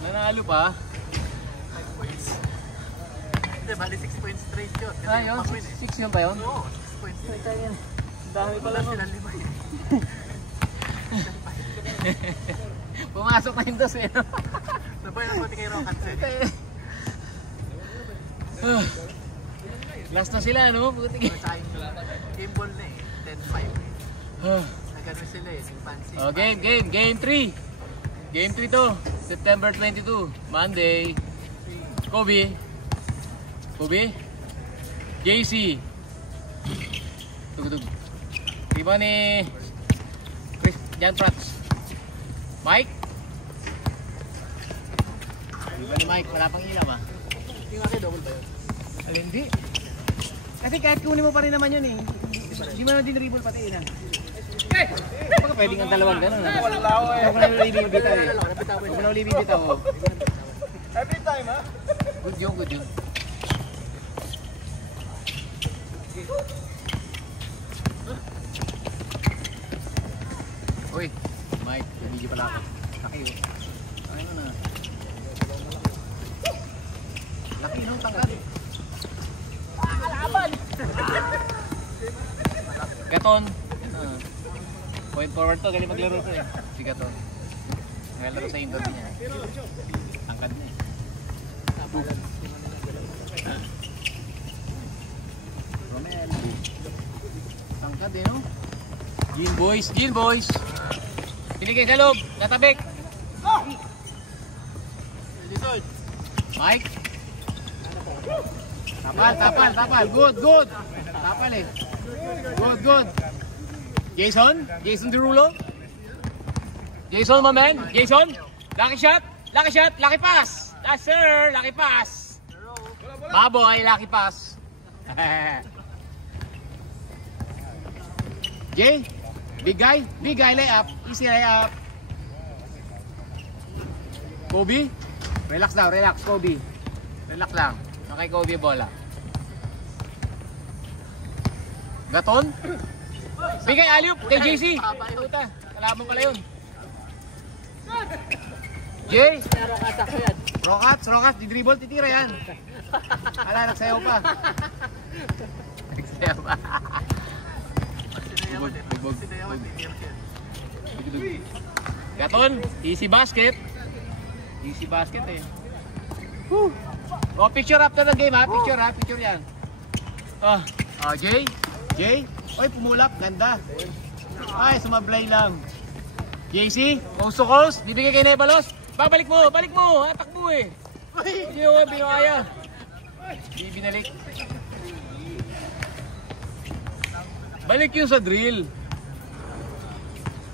Nanalo pa? 5 points. Hindi, bali 6 points straight yun. Ah, yun? 6 yun ba yun? Oo, 6 points straight. Dami pala Wala nun. silang 5 yun. Pumasok na yung dos eh. Sabay na pati kay Rockets eh. Last na sila, no? Puti. Game ball na eh, 10-5. Nagano sila eh, fancy. Oh, game 3. Game 3 to, September 22, Monday. Kobe, JC. Tugtog. Diba ni Jan Prats? Mike? Diba ni Mike? Wala pang ilaw ah. Yung akin, double ba yun? Alin, hindi. Kasi kahit kunin mo pa rin naman yun eh. Hindi mo na din dribble pati ina. Baka pwedeng ang dalawang gano'n. Wala ko eh. Huwag mo na ulibig bitaw eh. Huwag mo na ulibig bitaw. Every time ha? Good yun, good yun. Uy, Mike, video pala ako. Laki yun. Laki mo na. Laki nung tangkad. Kalaban! Gaton. Point forward to, galing maglaro to eh. Si Gaton. Naglaro sa indoor niya. Tangkad na eh. Romel. Tangkad eh no? Gin boys! Pinigay sa loob, natabik! Mike! Tapal! Good! Tapal eh. Good! Jason Derulo. Jason, my man. Jason. Lucky shot. Lucky pass. Yes, sir. Lucky pass. Baboy, lucky pass. Jay. Big guy, layup. Easy layup. Kobe. Relax, Kobe. Relax lang. Okay, Kobe bola. Gaton. Bigay alley-oop kay JC. Puta, kalaban pala yun. Jay. Rockets, di-dribble, titira yan. Ala, nagsayaw pa. Gaton, easy basket eh. Oh, picture after the game ha, picture yan. Jay. Oy, pumulap, ganda. Ay, sumablay lang. JC, coast to coast, bibigay kay Nebalos. Balik mo, takbo eh. Hindi ko binaya. Hindi binalik. Balik yun sa drill.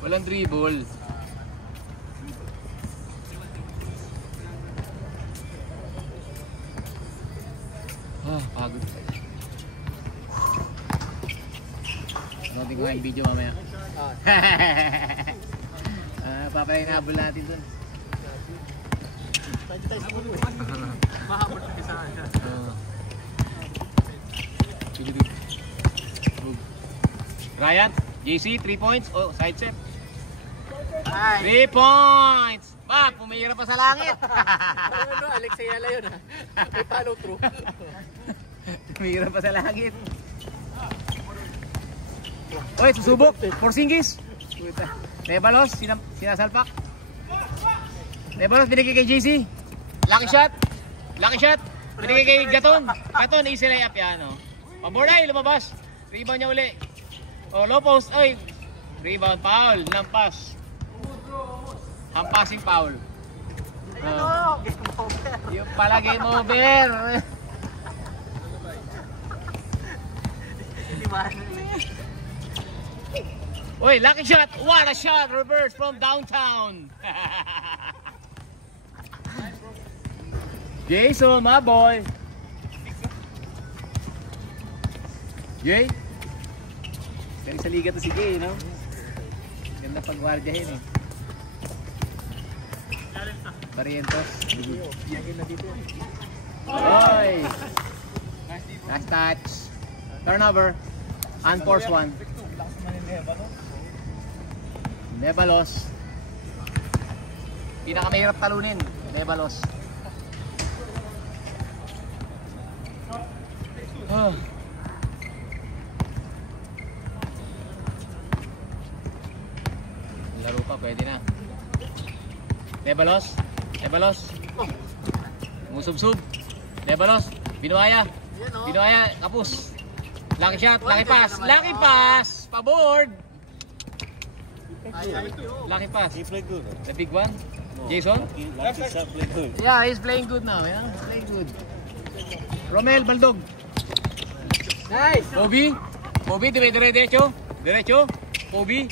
Walang dribble. Pagod. Noting ko yung video mamaya. Papay na habol natin dun. Mahabol sa isa. Ryan, JC, 3 points. Oh, side set. 3 Hi. points. Pumihira pa sa langit. Ano, Alex Ayala yun ha. May follow through. Pumihira pa sa langit. Oy, susubok. Porzingis. Nebalos, sinasalpak. Nebalos, binigay kay JC. Lucky shot. Binigay kay Gaton. Gaton, easy layup yan. Paboray, lumabas. Rebound niya uli. Low post. Ay, rebound, foul. Lampas. Hampasing foul. Game over. Yung pala game over. Uy, lucky shot. What a shot. Reverse from downtown. Jason, my boy. Jay. Galing sa liga to si Jay, no? Ganda pag-guardiahin eh. Barrientos. Oy. Last touch. Turnover. Unforced one. Nebalos. Pinakamahirap talunin. Nebalos. Laro pa, pwede na. Nebalos. Nebalos. Musub-sub. Nebalos. Binuaya. Binuaya. Kapus. Lucky shot. Lucky pass. Lucky pass. Paboard. Lucky pass. He played good. The big one. Jason? Lucky shot played good. Yeah, he's playing good now. Yeah, he's playing good. Romel Baldog. Nice! Bobby. Bobby, diretso. Diretso. Bobby.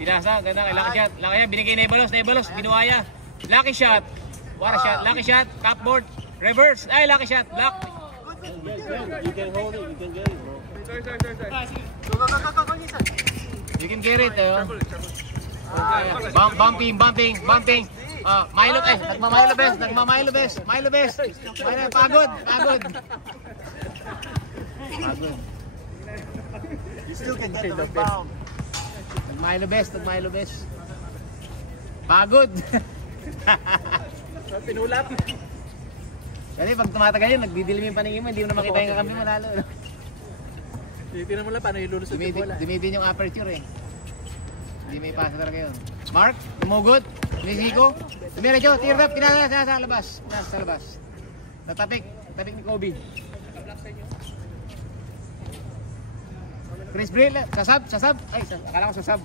Pinasa. Ganda. Lucky shot. Lucky shot. Binigay Nebalos. Nebalos. Binuaya. Lucky shot. What a shot. Lucky shot. Top board. Reverse. Ay, lucky shot. Block. You can hold it. You can get it, bro. You can get it. Bumping. Milo best. Nagma-Milo best. Nagma-Milo best. Milo best. Pagod. You still can get the rebound. Nag-Milo best. Pagod. Pinulap. Kasi pag tumatagal yun, nagdidilim yung paningin mo, hindi mo na makita yung kakampi mo lalo. Tinan mo lang paano ilulusot yung bola. Dumidin yung aperture eh. Hindi may pasa talaga yun. Mark, tumugot. Nisiko. Dumiretso, tear up, kinala sa labas. Sa labas. Tatapik ni Kobe. Chris Brill, sasab. Ay, akala ko sasab.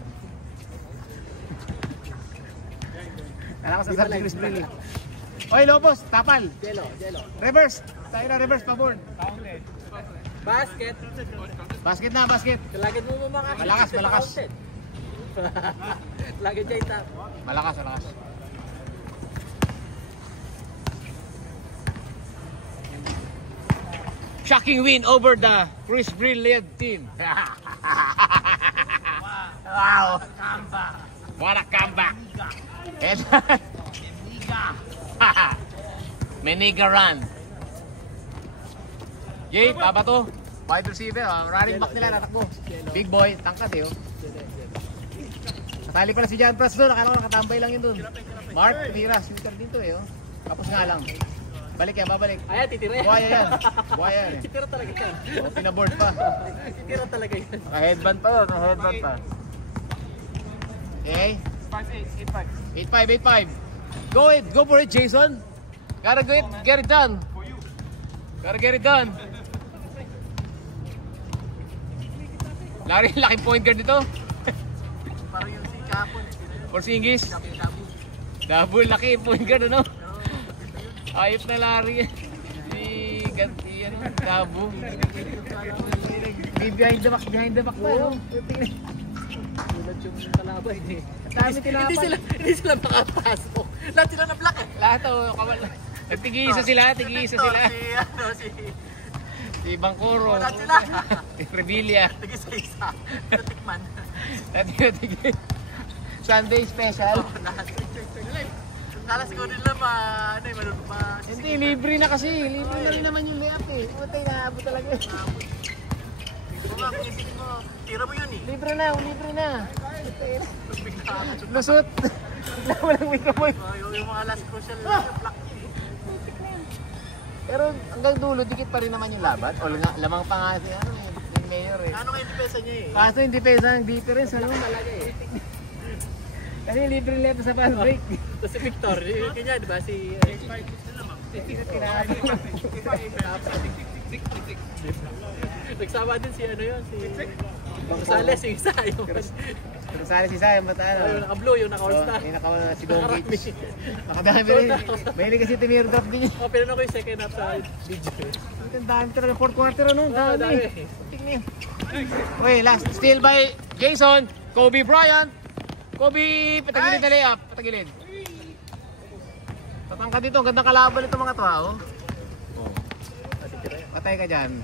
Akala ko sasab si Chris Brill. Oy, Lobos, tapal. Jelo. Reverse. Tayo na reverse, pabord. Basket. Basket. Lagyan mo mga Malakas. Lagyan dyan tap. Malakas. Shocking win over the Chris Brill led team. Wow. What a comeback. Meniga run. Jay, pabato. Wide receiver. Running back nila, natakbo. Big boy, tangkad eh. Natali pala si John Press doon. Akala ko nakatambay lang yun doon. Mark, tumira. Shooter dito eh. Tapos nga lang. Babalik. Ayan, titira yan. Buhaya yan eh. Titira talaga yan. Pinaboard pa. Titira talaga yan. Naka-headband pa yun. Okay. 8-5. Go for it, Jason. Gotta get it done. Laki point guard dito. Parang yung si Kapon. Porzingis. Double laki point guard ano? Ayop na lari. Si Dabu. Behind the back pa. Tulad yung kalabay eh. Hindi sila makapasok. Lahat sila na-block eh. Lahat kawal. Tig-isa sila. Si Bangkoro. Lahat sila. Revilla. Tig-isa. Tikman. Sunday special. Kala siguro nila manunod pa. Hindi, libre na kasi. Libre na rin naman yung layup eh. Utay, naabot talaga. Isipin mo, tira mo yun eh. Libre na. Lusot. Walang wika mo. Yung mga last crucial block. Pero hanggang dulo, dikit pa rin naman yung labat. O lamang pa nga si yung mayor eh. Ano nga yung depensa niya eh? Kaso yung depensa ng difference. Talaga eh. Kasi libre nila ito sa fast break. Tapos si Victor, kanya diba si... Nagsama din si ano yun, si... Gonzales, yung isa. Gonzales isa, yung bata ano. Yung naka-blue, yung naka-all-star. Yung si Don Gates. Nakadami rin. Mahilig kasi tinir drop din yun. Pinano ko yung second half sa video. Ang dami talaga, fourth quarter ano. Dami. Uy, last steal by Jason. Kobe Bryant. Kobe, patagilid na layup. Patagilid. Tatangka dito, gandang kalaban ito mga to ha. Patay ka dyan.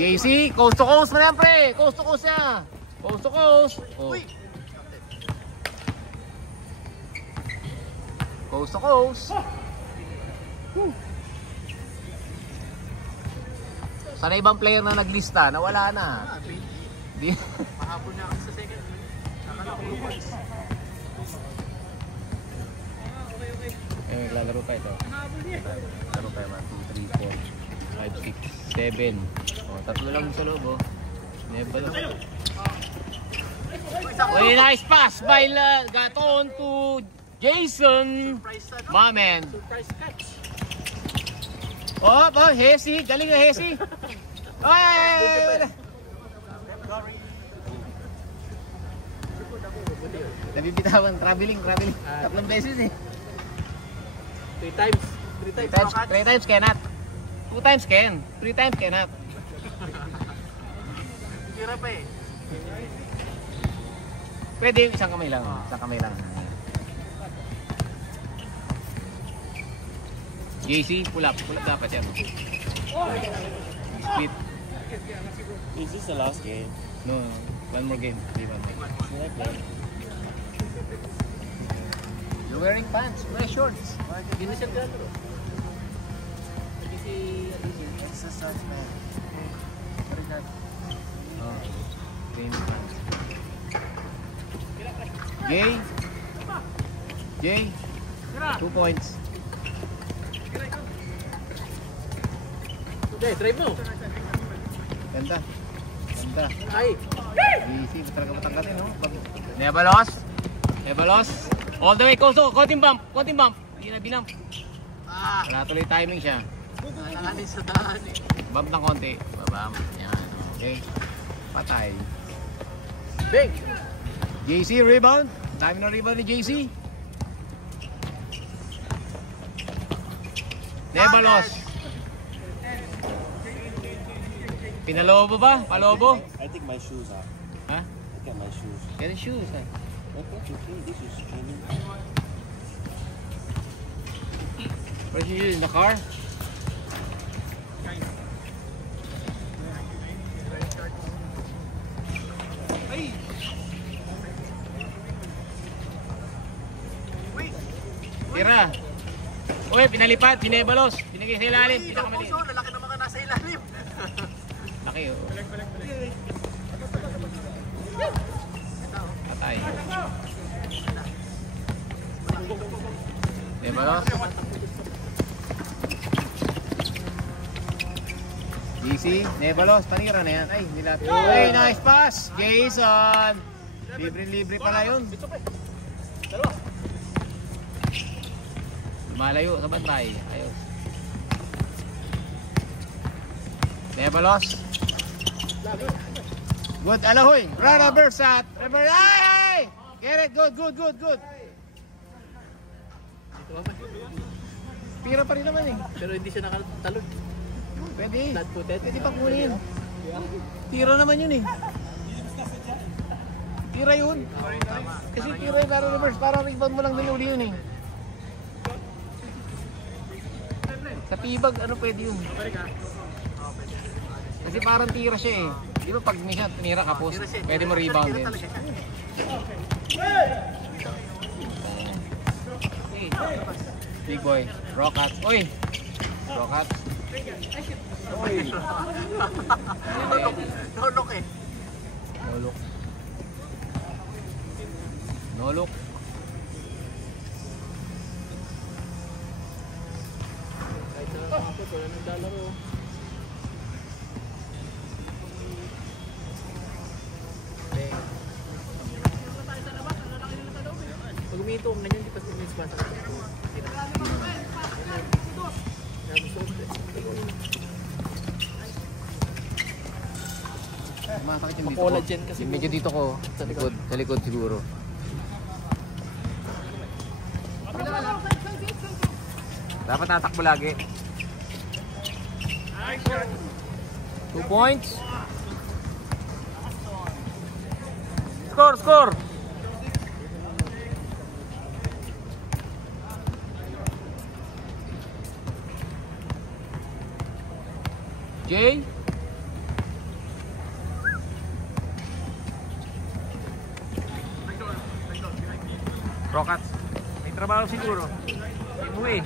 JC, coast to coast mo na yan pre. Coast to coast niya. Coast to coast. Coast to coast. Sana ibang player na naglista, nawala na. Di. Mahabol na ako sa second. Nakala ko lumabas. Lalaro pa ito. Laro pa 1, 2, 3, 4, 5, 6, 7. Oh, tatlo lang sa loob, oh. Never. Uy, nice pass by Gaton to Jason. Mamen. Surprise catch. Oh, Hesi. Galing na Hesi. Ay! Nabibitawan. Traveling. Tatlong beses eh. 3 times. 3 times cannot. 2 times can. 3 times cannot. Tira pa eh. Pwede isang kamay lang. Isang kamay lang. JC, pull up. Pull up dapat yan. Split. Is this the last game? No. One more game. You're wearing pants. Wear shorts. Hindi na siya gano'n. Hindi si Alicia. Exercise, man. Oh. Game pants. Jay. 2 points. Hindi, try mo. Ganda. Ay. Easy. Talaga matanggatin, no? Nebalos. All the way, Koso. Konting bump. Hindi na binump. Wala tuloy timing siya. Nalanganin sa daan eh. Bump ng konti. Babam. Yan. Okay. Patay. Big. JC, rebound. Dami na rebound ni JC. Nebalos. Pinalobo ba? Palobo? I think my shoes are. Huh? Look at my shoes. Get the shoes. Eh. That's okay. This is training. Where's your shoes? In the car? Tira. Uy, pinalipat, Nebalos. Binigay sa ilalim. Pinakamali. Lalaki naman ka nasa ilalim. Laki, oh. Patay. Nebalos. DC, Nebalos, panira na yan. Ay, nilapit. Hey, nice pass! Jason! Libre pala yun. Malayo sa bantay. Ayos. Nebalos. Good, Alahoy. Rana Bersat. Ay! Get it. Good. Pira pa rin naman eh. Pero hindi siya nakatalon. Pwede. Flat-footed. Pwede pa kunin. Tira naman yun eh. Tira yun. Kasi tira yung Rana Bersat. Parang rebound mo lang din uli yun eh. Sa tibag, ano pwede yun? Kasi parang tira siya eh. Di ba pag niya tinira ka post, pwede mo rebound din. Big boy, Rockets. Uy! Rockets. Uy! Nolok eh. Nolok. Kahit sa kapit, wala nang lalaro. Pag uminto ang ganyan, di pa sinis ba sa kapit? Masakit yung dito ko. Mapola dyan kasi Medyo dito ko. Sa likod siguro. Dapat tatakbo lagi. 2 points. Score! Jay? Rockets. May trabaho siguro. Umuwi.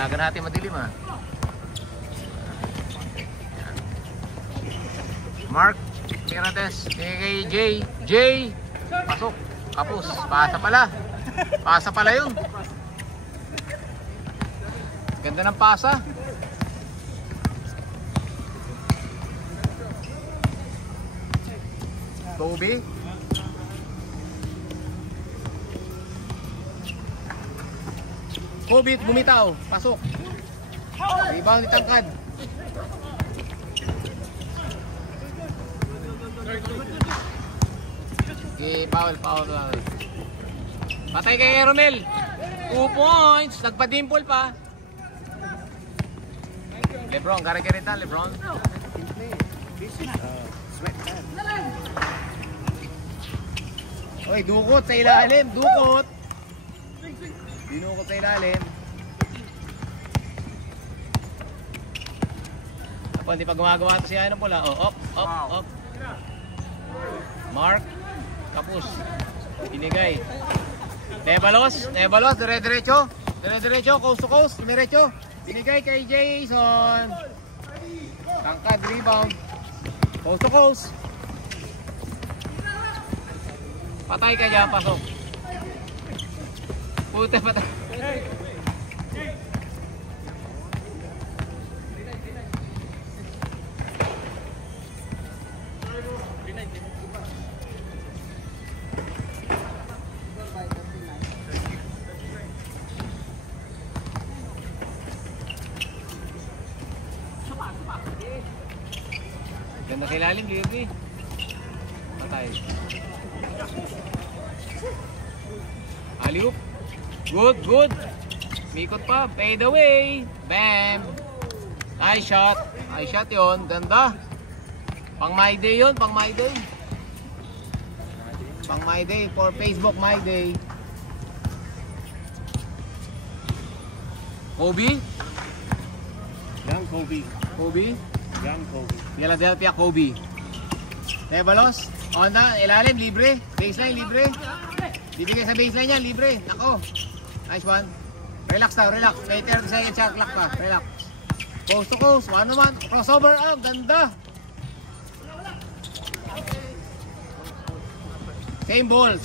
Naga natin madilim ha. Mark Mirantes, kay Jay. Jay, pasok. Kapos, pasa pala. Pasa pala yun. Ganda ng pasa. Kobe. Kobe, bumitaw. Pasok. Rebound ni Tangkad. Okay, foul. Patay kay Romel. 2 points. Nagpa-dimple pa. Lebron, kare-karitan, Lebron. This is sweatpants. Oy, dukot sa ilalim. Dukot. Dinukot sa ilalim. Ako, hindi pa gumagawa ito siya ng pula. Oh, up. Mark. Kapus. Binigay. Nebalos, dire-diretso. Coast to coast, diretso. Binigay kay Jason. Tangkad, rebound. Coast to coast. Patay ka dyan, pasok. Puta, patay. Ganda sa ilalim, Gigi. Patay. Alley-oop. Good. Mikot pa. Fade away. Bam. Nice shot yun. Ganda. Pang my day yun. Pang my day. For Facebook my day. Kobe. Young Kobe. Philadelphia Kobe. Nebalos. Onda, ilalim, libre. Baseline, libre. Bibigay sa baseline yan, libre. Nako. Nice one. Relax daw, relax. May 30 second shot clock pa. Relax. Coast to coast. One naman. Crossover. Ganda. Same ball.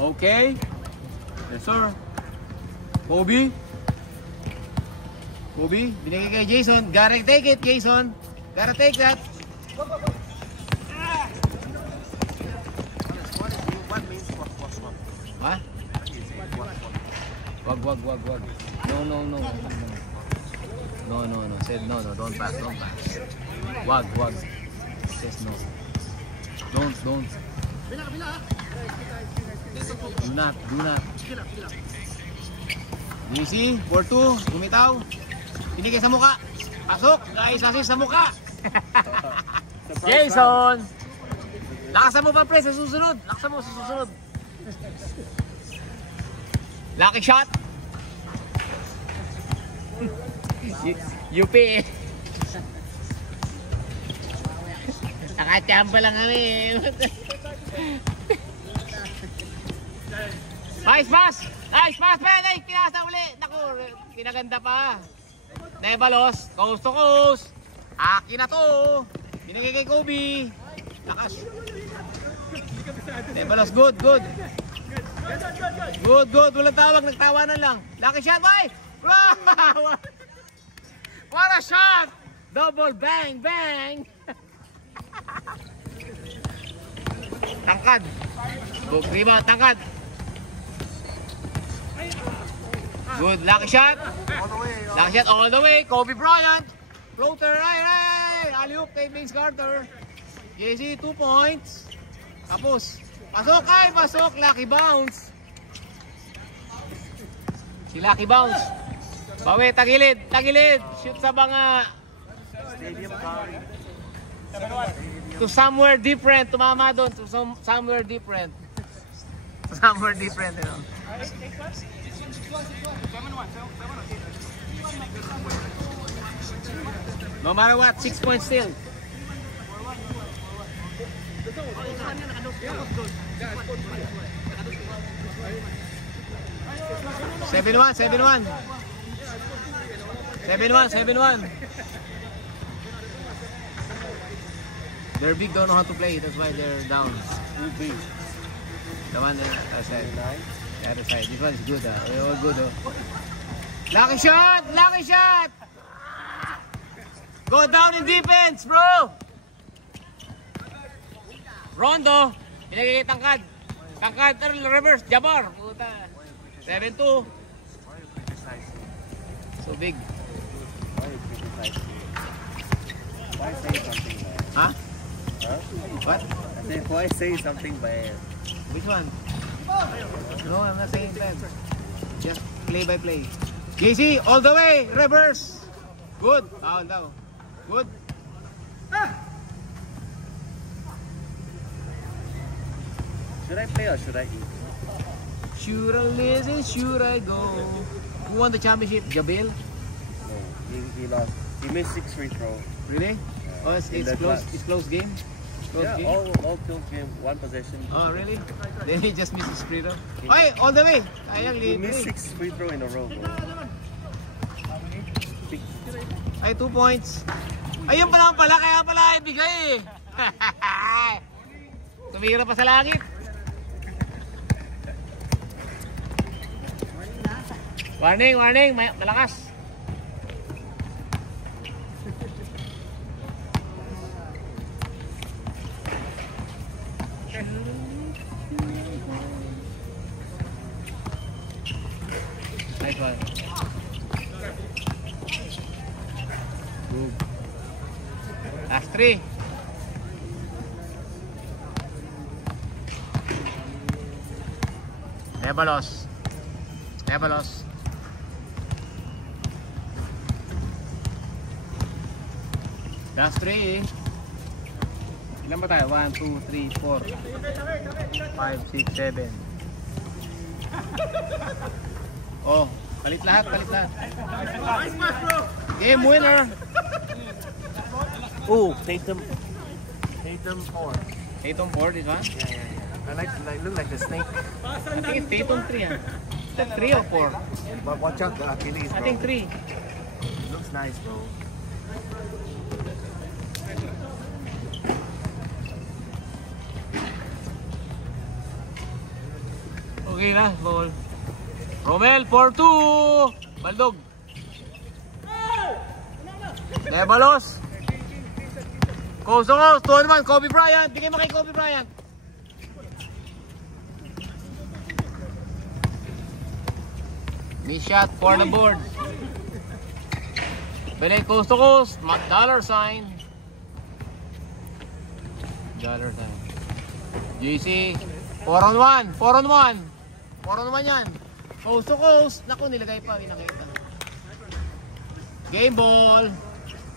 Okay. Yes, sir. Kobe, binigay kay Jason. Gotta take it, Jason. Gotta take that. What means what? Ha? Wag. No. Said no. Don't pass. Wag. Says no. Don't. Do not. DC, 4-2, bumitaw. Binigay sa muka. Pasok, guys, assist sa muka. Jason. Lakasan mo pa, pre, sa susunod. Lucky shot. UP eh. Nakachamba lang kami eh. Nice pass, man! Ay, pinasa uli! Naku, pinaganda pa. Nebalos, coast to coast. Akin na to. Binigay kay Kobe. Lakas. Nebalos, good. Walang tawag, nagtawanan lang. Lucky shot, boy! Wow! What a shot! Double bang! Tangkad. Good rebound, tangkad. Good, lucky shot all the way. Kobe Bryant. Floater, right. Alley-oop kay Vince Carter. JC, 2 points. Tapos, pasok. Lucky bounce. Si Lucky bounce. Bawi, tagilid. Shoot sa banga. Stadium car. To somewhere different. Tumama doon. To somewhere different. You know. No matter what, 6 points still. 7-1, 7-1. 7-1, 7-1. They're big, don't know how to play. That's why they're down. Who big? The one that side. Nine. The other side. This one is good. They're all good. Lucky shot! Lucky shot! Go down in defense, bro! Rondo. Pinagigit tangkad. Tangkad, reverse. Jabbar. Puta. 7-2. So big. Why you criticize me? Why say something bad? Huh? Huh? What? I said, why say something bad? Which one? No, I'm not saying that. Just play by play. JC, all the way. Reverse. Good. Down, down. Good. Should I play or should I eat? Should I listen? Should I go? Who won the championship? Jabil? No, he lost. He missed 6 free throws. Really? Oh, it's In the close. clutch. It's close game. Close Yeah, game. all close game, 1 possession. Oh, really? Then he just missed his free throw. Ay, all the way. Ayang He lead. missed 6 free throws in a row, bro. Ay, 2 points. Ayun pala kaya pala ibigay eh. Tumira pa sa langit. Warning, warning, malakas. Nice one. Good. Last 3. Never lost. Never lost. Last 3. Ilan ba tayo? 1, 2, 3, 4 5, 6, 7. Oh, palit lahat, palit lahat. Game winner. Oh, Tatum 4. Tatum 4, this one? I like look like the snake. I think it's Tatum 3. Is that 3 or 4? But watch out the Achilles, bro. I think 3. Looks nice, bro. Okay na, ball. Romel, 4-2. Baldog. Nebalos. Coast to coast. 2-1. Kobe Bryant. Bigay mo kay Kobe Bryant. Miss shot for the board. Balik coast to coast. Dollar sign. Dollar sign. JC. 4-on-1. 4-on-1. 4-on-1 yan. Coast to coast. Naku, nilagay pa. Pinakita. Game ball.